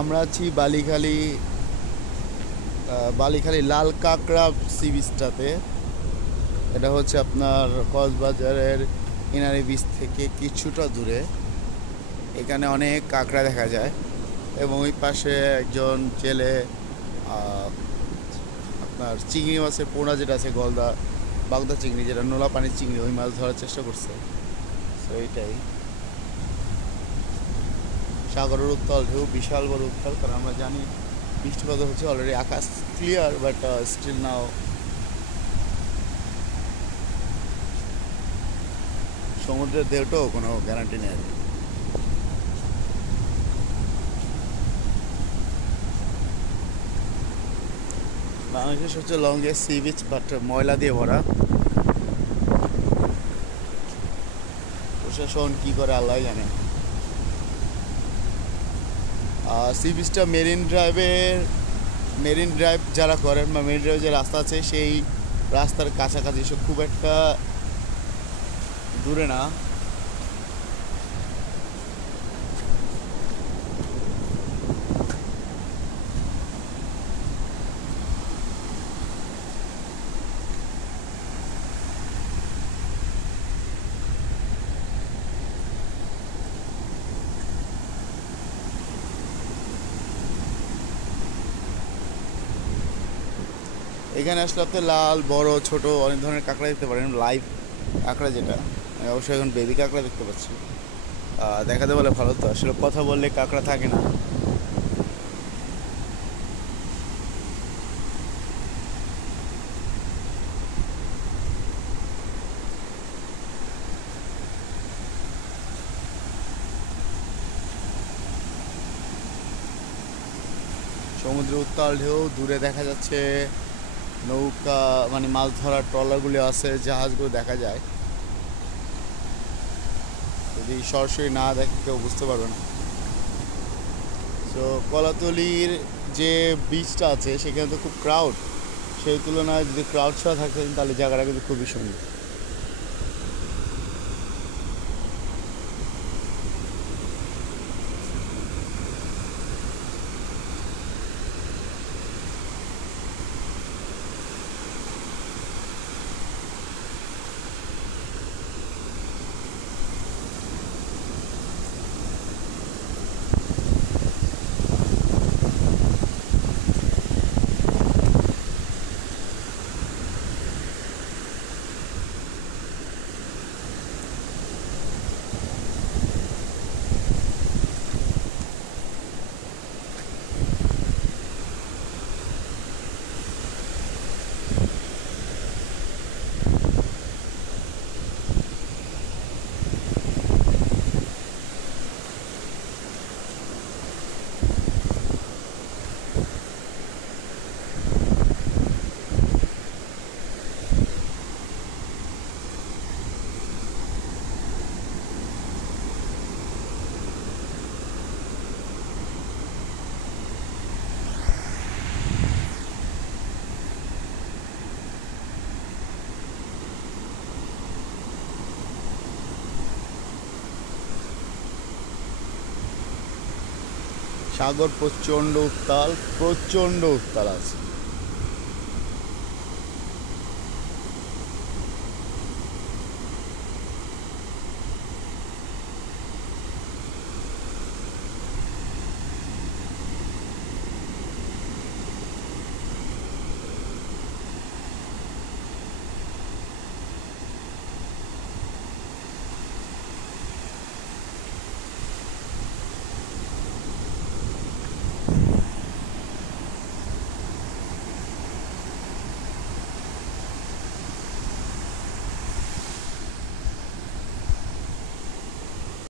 আমরা আছি বালিখালি বালিখালি লাল কাঁকড়া সি বিচটাতে। এটা হচ্ছে আপনার কক্সবাজারের ইনানি বিচ থেকে কিছুটা দূরে। এখানে অনেক কাঁকড়া দেখা যায় এবং ওই পাশে একজন জেলে আপনার চিংড়ি মাছের পোনা যেটা আছে গলদা বাগদা চিংড়ি, যেটা নোলা পানির চিংড়ি, ওই মাছ ধরার চেষ্টা করছে। তো এইটাই সাগরের উত্তাল ঢেউ, বিশাল বড় উত্তাল। কারণ আমরা জানি বৃষ্টিপাত হচ্ছে অলরেডি, আকাশ ক্লিয়ার, বাট স্টিল নাও সমুদ্রের ঢেউটাও কোনো গ্যারান্টি নেই। বাংলাদেশের সবচেয়ে লংগেস্ট সি বিচ, বাট ময়লা দিয়ে ভরা। প্রশাসন কি করে আল্লাহ জানে। সি বিচটা মেরিন ড্রাইভ যারা করেন বা মেরিন ড্রাইভ যে রাস্তা আছে সেই রাস্তার কাছাকাছি, সব খুব একটা দূরে না। এখানে আসলে আপনি লাল বড় ছোট অনেক ধরনের কাঁকড়া দেখতে পারেন। লাইভ কাঁকড়া যেটা, আমি অবশ্যই এখন বেবি কাঁকড়া দেখতে পাচ্ছি। দেখাতে বলে ভালো, তো আসলে কথা বললে কাঁকড়া থাকে না। সমুদ্রের উত্তাল ঢেউ, দূরে দেখা যাচ্ছে নৌকা, মানে মাছ ধরার ট্রলারগুলি আছে, জাহাজগুলো দেখা যায়। যদি সরাসরি না দেখে কেউ বুঝতে পারবে না। তো কলাতলির যে বিচটা আছে সেখানে তো খুব ক্রাউড, সেই তুলনায় যদি ক্রাউড ছাড়া থাকতেন তাহলে জায়গাটা কিন্তু খুবই সুন্দর। সাগর প্রচণ্ড উত্তাল, প্রচণ্ড উত্তাল আছে।